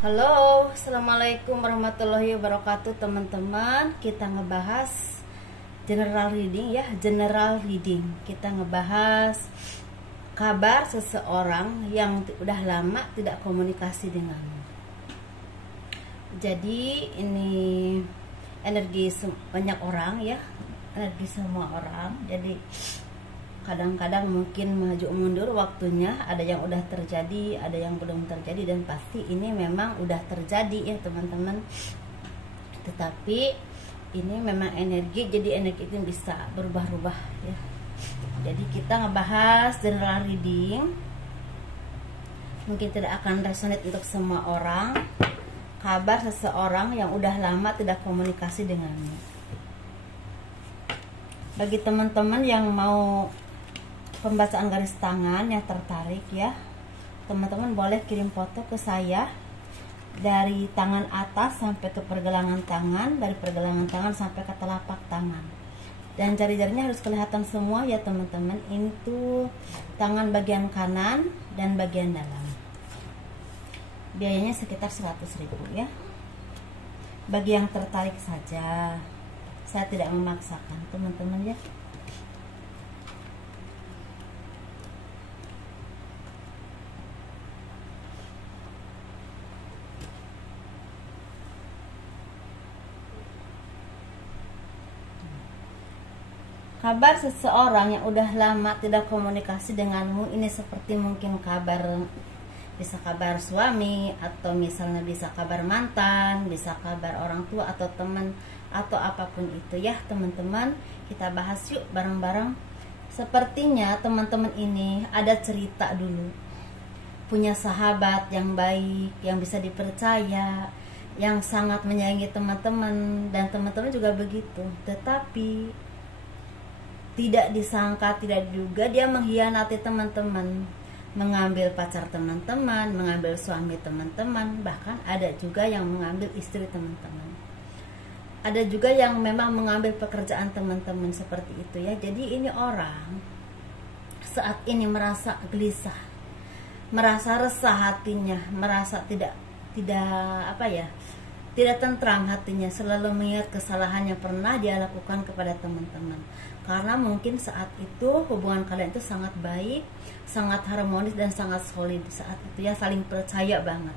Halo, assalamualaikum warahmatullahi wabarakatuh teman-teman. Kita ngebahas general reading ya, general reading. Kita ngebahas kabar seseorang yang udah lama tidak komunikasi denganmu. Jadi ini energi banyak orang ya, energi semua orang. Jadi kadang-kadang mungkin maju mundur waktunya, ada yang udah terjadi, ada yang belum terjadi, dan pasti ini memang udah terjadi ya teman-teman. Tetapi ini memang energi, jadi energi itu bisa berubah-ubah ya. Jadi kita ngebahas general reading, mungkin tidak akan resonate untuk semua orang. Kabar seseorang yang udah lama tidak komunikasi denganmu. Bagi teman-teman yang mau pembacaan garis tangan yang tertarik ya, teman-teman boleh kirim foto ke saya dari tangan atas sampai ke pergelangan tangan, dari pergelangan tangan sampai ke telapak tangan, dan jari-jarinya harus kelihatan semua ya teman-teman. Itu tangan bagian kanan dan bagian dalam. Biayanya sekitar 100.000 ya. Bagi yang tertarik saja, saya tidak memaksakan teman-teman ya. Kabar seseorang yang udah lama tidak komunikasi denganmu, ini seperti mungkin kabar, bisa kabar suami, atau misalnya bisa kabar mantan, bisa kabar orang tua atau teman, atau apapun itu ya teman-teman. Kita bahas yuk bareng-bareng. Sepertinya teman-teman ini ada cerita dulu, punya sahabat yang baik, yang bisa dipercaya, yang sangat menyayangi teman-teman, dan teman-teman juga begitu. Tetapi tidak disangka, tidak diduga, dia mengkhianati teman-teman, mengambil pacar teman-teman, mengambil suami teman-teman, bahkan ada juga yang mengambil istri teman-teman. Ada juga yang memang mengambil pekerjaan teman-teman seperti itu ya. Jadi ini orang saat ini merasa gelisah, merasa resah hatinya, merasa tidak tentram hatinya, selalu mengingat kesalahan yang pernah dia lakukan kepada teman-teman. Karena mungkin saat itu hubungan kalian itu sangat baik, sangat harmonis, dan sangat solid saat itu ya, saling percaya banget.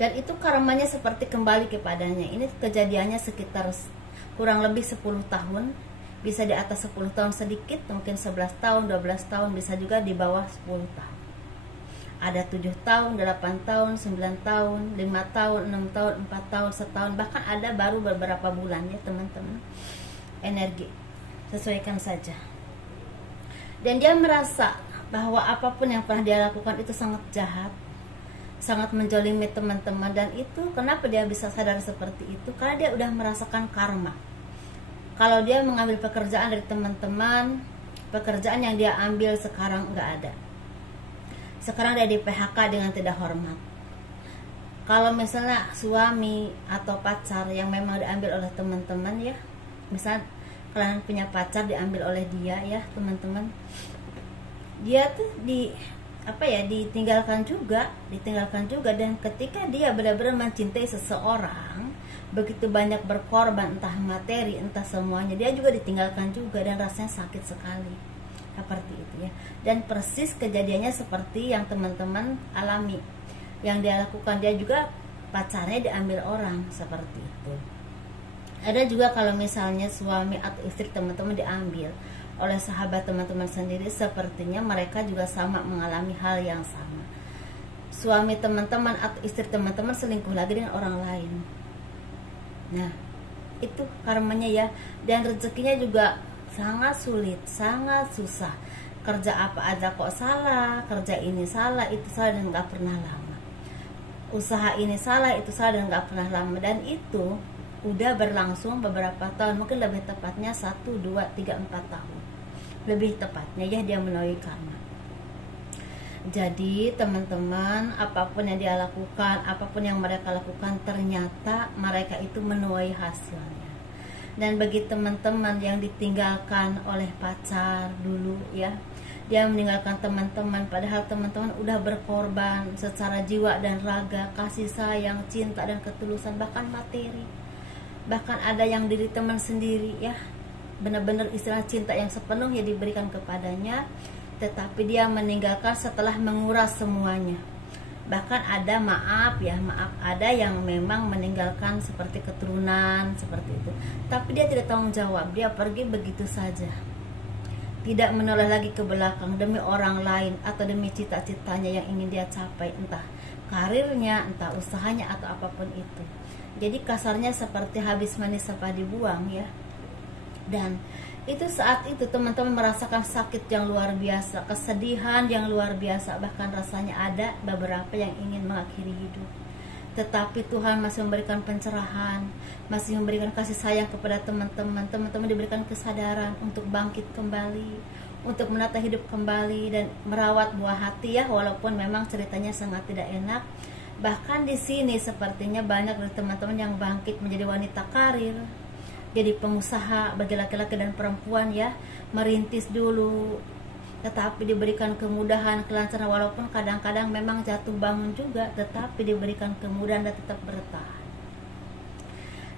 Dan itu karmanya seperti kembali kepadanya. Ini kejadiannya sekitar kurang lebih 10 tahun, bisa di atas 10 tahun sedikit, mungkin 11 tahun, 12 tahun, bisa juga di bawah 10 tahun. Ada 7 tahun, 8 tahun, 9 tahun, 5 tahun, 6 tahun, 4 tahun, setahun, bahkan ada baru beberapa bulan ya teman-teman. Energi, sesuaikan saja. Dan dia merasa bahwa apapun yang pernah dia lakukan itu sangat jahat, sangat menjolimi teman-teman. Dan itu kenapa dia bisa sadar seperti itu? Karena dia udah merasakan karma. Kalau dia mengambil pekerjaan dari teman-teman, pekerjaan yang dia ambil sekarang nggak ada. Sekarang dia di PHK dengan tidak hormat. Kalau misalnya suami atau pacar yang memang diambil oleh teman-teman ya, misal kalian punya pacar diambil oleh dia ya teman-teman, dia tuh ditinggalkan juga. Dan ketika dia benar-benar mencintai seseorang, begitu banyak berkorban, entah materi, entah semuanya, dia juga ditinggalkan juga, dan rasanya sakit sekali seperti itu ya. Dan persis kejadiannya seperti yang teman-teman alami, yang dia lakukan. Dia juga pacarnya diambil orang seperti itu. Ada juga kalau misalnya suami atau istri teman-teman diambil oleh sahabat teman-teman sendiri, sepertinya mereka juga sama mengalami hal yang sama. Suami teman-teman atau istri teman-teman selingkuh lagi dengan orang lain. Nah, itu karmanya ya. Dan rezekinya juga sangat sulit, sangat susah. Kerja apa aja kok salah, kerja ini salah, itu salah, dan gak pernah lama. Usaha ini salah, itu salah, dan gak pernah lama. Dan itu udah berlangsung beberapa tahun, mungkin lebih tepatnya 1, 2, 3, 4 tahun. Lebih tepatnya ya, dia menuai karma. Jadi teman-teman, apapun yang dia lakukan, apapun yang mereka lakukan, ternyata mereka itu menuai hasilnya. Dan bagi teman-teman yang ditinggalkan oleh pacar dulu ya, dia meninggalkan teman-teman, padahal teman-teman udah berkorban secara jiwa dan raga, kasih sayang, cinta dan ketulusan, bahkan materi. Bahkan ada yang diri teman sendiri ya, benar-benar istilah cinta yang sepenuhnya diberikan kepadanya, tetapi dia meninggalkan setelah menguras semuanya. Bahkan ada maaf ada yang memang meninggalkan seperti keturunan seperti itu, tapi dia tidak tanggung jawab, dia pergi begitu saja, tidak menoleh lagi ke belakang demi orang lain atau demi cita-citanya yang ingin dia capai, entah karirnya, entah usahanya atau apapun itu. Jadi kasarnya seperti habis manis apa dibuang ya. Dan itu saat itu teman-teman merasakan sakit yang luar biasa, kesedihan yang luar biasa, bahkan rasanya ada beberapa yang ingin mengakhiri hidup. Tetapi Tuhan masih memberikan pencerahan, masih memberikan kasih sayang kepada teman-teman. Teman-teman diberikan kesadaran untuk bangkit kembali, untuk menata hidup kembali dan merawat buah hati ya, walaupun memang ceritanya sangat tidak enak. Bahkan di sini sepertinya banyak dari teman-teman yang bangkit menjadi wanita karir, jadi pengusaha bagi laki-laki dan perempuan ya, merintis dulu, tetapi diberikan kemudahan, kelancaran, walaupun kadang-kadang memang jatuh bangun juga, tetapi diberikan kemudahan dan tetap bertahan.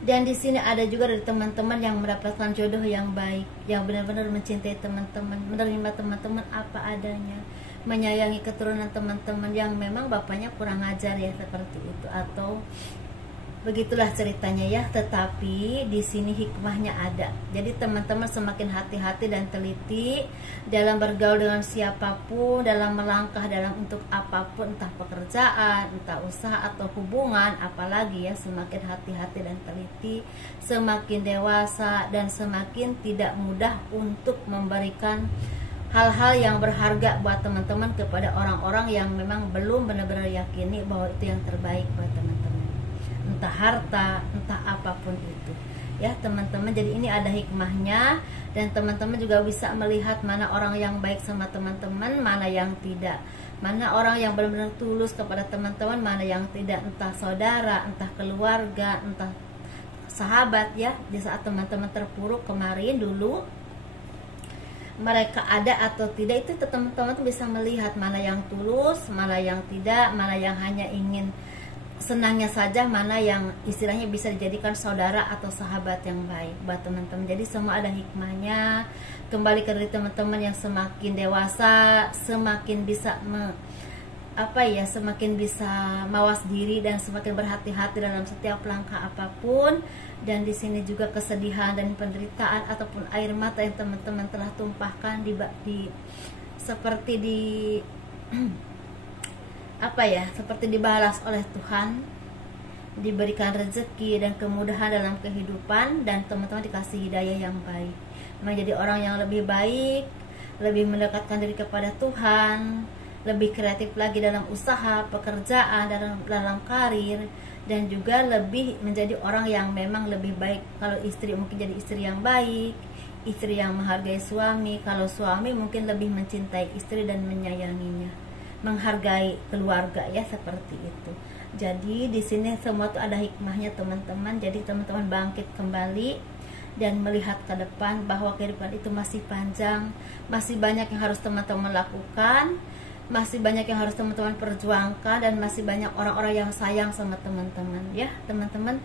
Dan di sini ada juga dari teman-teman yang mendapatkan jodoh yang baik, yang benar-benar mencintai teman-teman, menerima teman-teman apa adanya, menyayangi keturunan teman-teman yang memang bapaknya kurang ajar ya seperti itu, atau begitulah ceritanya ya. Tetapi di sini hikmahnya ada. Jadi teman-teman semakin hati-hati dan teliti dalam bergaul dengan siapapun, dalam melangkah dalam untuk apapun, entah pekerjaan, entah usaha atau hubungan, apalagi ya, semakin hati-hati dan teliti, semakin dewasa dan semakin tidak mudah untuk memberikan hal-hal yang berharga buat teman-teman kepada orang-orang yang memang belum benar-benar yakini bahwa itu yang terbaik buat teman-teman, entah harta, entah apapun itu ya teman-teman. Jadi ini ada hikmahnya, dan teman-teman juga bisa melihat mana orang yang baik sama teman-teman, mana yang tidak, mana orang yang benar-benar tulus kepada teman-teman, mana yang tidak, entah saudara, entah keluarga, entah sahabat ya. Di saat teman-teman terpuruk kemarin dulu, mereka ada atau tidak, itu teman-teman tuh bisa melihat mana yang tulus, mana yang tidak, mana yang hanya ingin senangnya saja, mana yang istilahnya bisa dijadikan saudara atau sahabat yang baik buat teman-teman. Jadi semua ada hikmahnya. Kembali ke diri teman-teman yang semakin dewasa, semakin bisa semakin bisa mawas diri dan semakin berhati-hati dalam setiap langkah apapun. Dan di sini juga kesedihan dan penderitaan ataupun air mata yang teman-teman telah tumpahkan seperti dibalas oleh Tuhan, diberikan rezeki dan kemudahan dalam kehidupan, dan teman-teman dikasih hidayah yang baik, menjadi orang yang lebih baik, lebih mendekatkan diri kepada Tuhan, lebih kreatif lagi dalam usaha, pekerjaan, dalam karir, dan juga lebih menjadi orang yang memang lebih baik. Kalau istri mungkin jadi istri yang baik, istri yang menghargai suami. Kalau suami mungkin lebih mencintai istri dan menyayanginya, menghargai keluarga ya, seperti itu. Jadi di sini semua tuh ada hikmahnya teman-teman. Jadi teman-teman bangkit kembali dan melihat ke depan bahwa kehidupan itu masih panjang, masih banyak yang harus teman-teman lakukan, masih banyak yang harus teman-teman perjuangkan, dan masih banyak orang-orang yang sayang sama teman-teman ya teman-teman.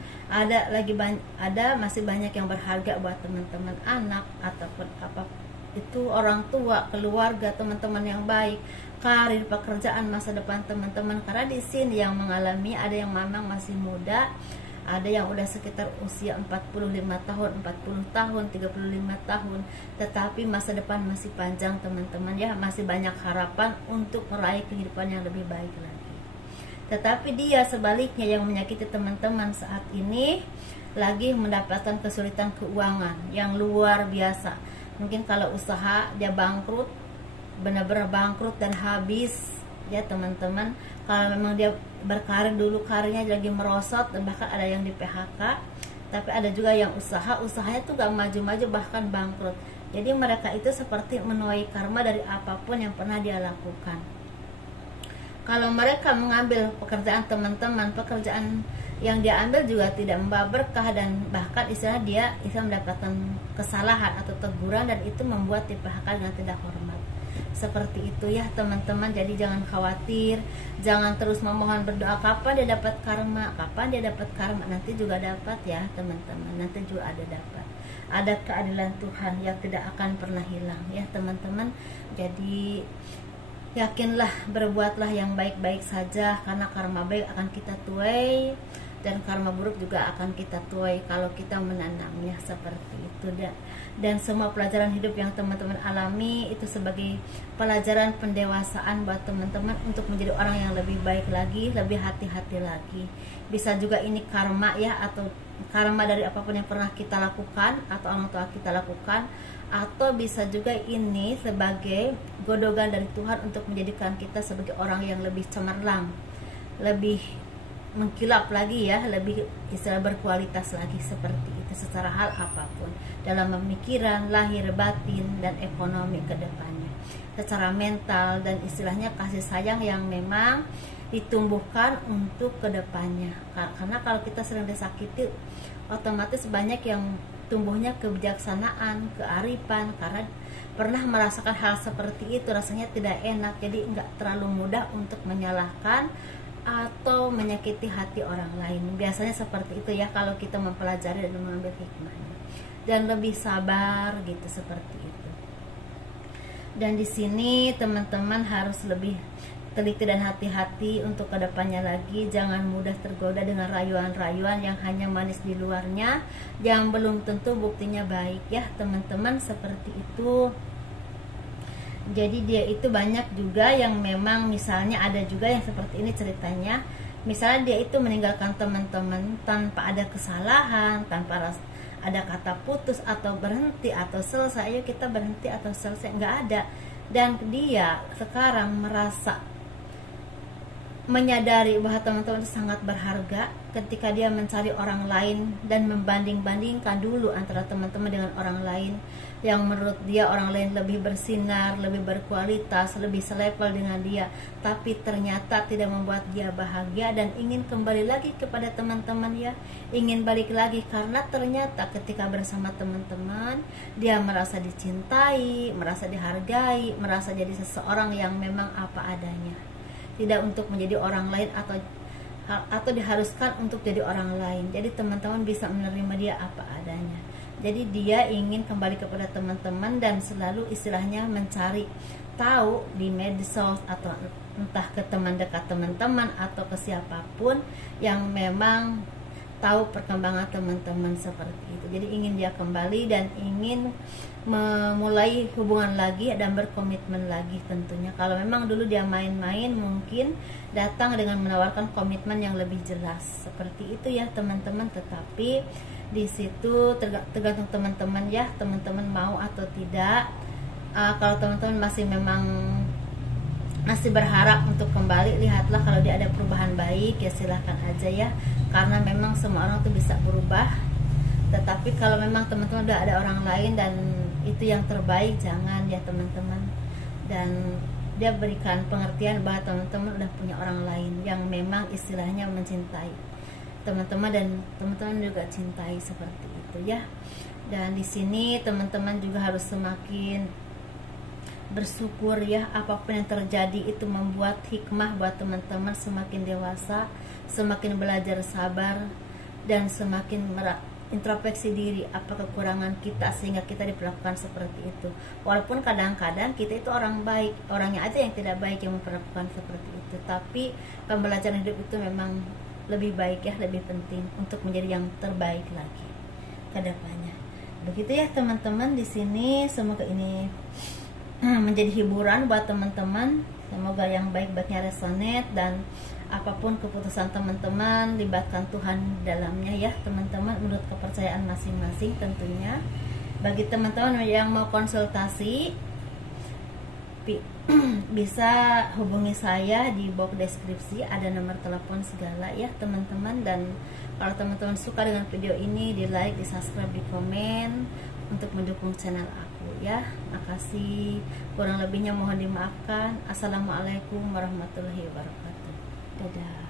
Masih banyak yang berharga buat teman-teman, anak ataupun apa itu, orang tua, keluarga, teman-teman yang baik, karir, pekerjaan, masa depan teman-teman. Karena di sini yang mengalami ada yang memang masih muda, ada yang udah sekitar usia 45 tahun, 40 tahun, 35 tahun, tetapi masa depan masih panjang teman-teman ya, masih banyak harapan untuk meraih kehidupan yang lebih baik lagi. Tetapi dia sebaliknya yang menyakiti teman-teman saat ini lagi mendapatkan kesulitan keuangan yang luar biasa. Mungkin kalau usaha dia bangkrut, benar-benar bangkrut dan habis ya teman-teman. Kalau memang dia berkarir dulu, karirnya lagi merosot dan bahkan ada yang di PHK, tapi ada juga yang usahanya tuh gak maju-maju, bahkan bangkrut. Jadi mereka itu seperti menuai karma dari apapun yang pernah dia lakukan. Kalau mereka mengambil pekerjaan teman-teman, pekerjaan yang dia ambil juga tidak membawa berkah, dan bahkan istilah dia bisa mendapatkan kesalahan atau teguran, dan itu membuat di PHK dengan tidak hormat. Seperti itu ya teman-teman. Jadi jangan khawatir, jangan terus memohon berdoa kapan dia dapat karma, kapan dia dapat karma. Nanti juga dapat ya teman-teman, nanti juga dapat. Ada keadilan Tuhan yang tidak akan pernah hilang ya teman-teman. Jadi yakinlah, berbuatlah yang baik-baik saja, karena karma baik akan kita tuai dan karma buruk juga akan kita tuai kalau kita menanamnya. Seperti itu. Dan semua pelajaran hidup yang teman-teman alami itu sebagai pelajaran pendewasaan buat teman-teman untuk menjadi orang yang lebih baik lagi, lebih hati-hati lagi. Bisa juga ini karma ya, atau karma dari apapun yang pernah kita lakukan atau orang tua kita lakukan, atau bisa juga ini sebagai godogan dari Tuhan untuk menjadikan kita sebagai orang yang lebih cemerlang, lebih mengkilap lagi ya, lebih istilah berkualitas lagi. Seperti itu secara hal apapun, dalam pemikiran, lahir batin, dan ekonomi ke depannya, secara mental dan istilahnya kasih sayang yang memang ditumbuhkan untuk ke depannya. Karena kalau kita sering disakiti, otomatis banyak yang tumbuhnya kebijaksanaan, kearifan, karena pernah merasakan hal seperti itu, rasanya tidak enak. Jadi nggak terlalu mudah untuk menyalahkan atau menyakiti hati orang lain. Biasanya seperti itu ya kalau kita mempelajari dan mengambil hikmahnya, dan lebih sabar gitu, seperti itu. Dan di sini teman-teman harus lebih teliti dan hati-hati untuk kedepannya lagi. Jangan mudah tergoda dengan rayuan-rayuan yang hanya manis di luarnya, yang belum tentu buktinya baik ya teman-teman. Seperti itu. Jadi dia itu banyak juga yang memang, misalnya ada juga yang seperti ini ceritanya, misalnya dia itu meninggalkan teman-teman tanpa ada kesalahan, tanpa ada kata putus atau berhenti atau selesai. Ayo kita berhenti atau selesai, nggak ada. Dan dia sekarang merasa menyadari bahwa teman-teman itu sangat berharga ketika dia mencari orang lain dan membanding-bandingkan dulu antara teman-teman dengan orang lain yang menurut dia orang lain lebih bersinar, lebih berkualitas, lebih selevel dengan dia, tapi ternyata tidak membuat dia bahagia dan ingin kembali lagi kepada teman-teman ya, ingin balik lagi karena ternyata ketika bersama teman-teman dia merasa dicintai, merasa dihargai, merasa jadi seseorang yang memang apa adanya, tidak untuk menjadi orang lain atau diharuskan untuk jadi orang lain. Jadi teman-teman bisa menerima dia apa adanya. Jadi dia ingin kembali kepada teman-teman dan selalu istilahnya mencari tahu di medsos atau entah ke teman dekat teman-teman atau ke siapapun yang memang tahu perkembangan teman-teman. Seperti itu. Jadi ingin dia kembali dan ingin memulai hubungan lagi dan berkomitmen lagi tentunya. Kalau memang dulu dia main-main, mungkin datang dengan menawarkan komitmen yang lebih jelas. Seperti itu ya teman-teman. Tetapi di situ tergantung teman-teman ya, teman-teman mau atau tidak. Kalau teman-teman masih berharap untuk kembali, lihatlah kalau dia ada perubahan baik ya silahkan aja ya, karena memang semua orang tuh bisa berubah. Tetapi kalau memang teman-teman udah ada orang lain dan itu yang terbaik, jangan ya teman-teman. Dan dia berikan pengertian bahwa teman-teman udah punya orang lain yang memang istilahnya mencintai teman-teman dan teman-teman juga cintai. Seperti itu ya. Dan di sini teman-teman juga harus semakin bersyukur ya, apapun yang terjadi itu membuat hikmah buat teman-teman semakin dewasa, semakin belajar sabar, dan semakin introspeksi diri apa kekurangan kita sehingga kita diperlakukan seperti itu. Walaupun kadang-kadang kita itu orang baik, orangnya aja yang tidak baik yang memperlakukan seperti itu. Tapi pembelajaran hidup itu memang lebih baik ya, lebih penting untuk menjadi yang terbaik lagi ke depannya. Begitu ya teman-teman. Di sini semoga ini menjadi hiburan buat teman-teman. Semoga yang baik-baiknya resonate dan apapun keputusan teman-teman libatkan Tuhan dalamnya ya teman-teman, menurut kepercayaan masing-masing tentunya. Bagi teman-teman yang mau konsultasi bisa hubungi saya di box deskripsi, ada nomor telepon segala ya teman-teman. Dan kalau teman-teman suka dengan video ini, di like, di subscribe, di komen untuk mendukung channel aku ya. Makasih, kurang lebihnya mohon dimaafkan. Assalamualaikum warahmatullahi wabarakatuh. Dadah.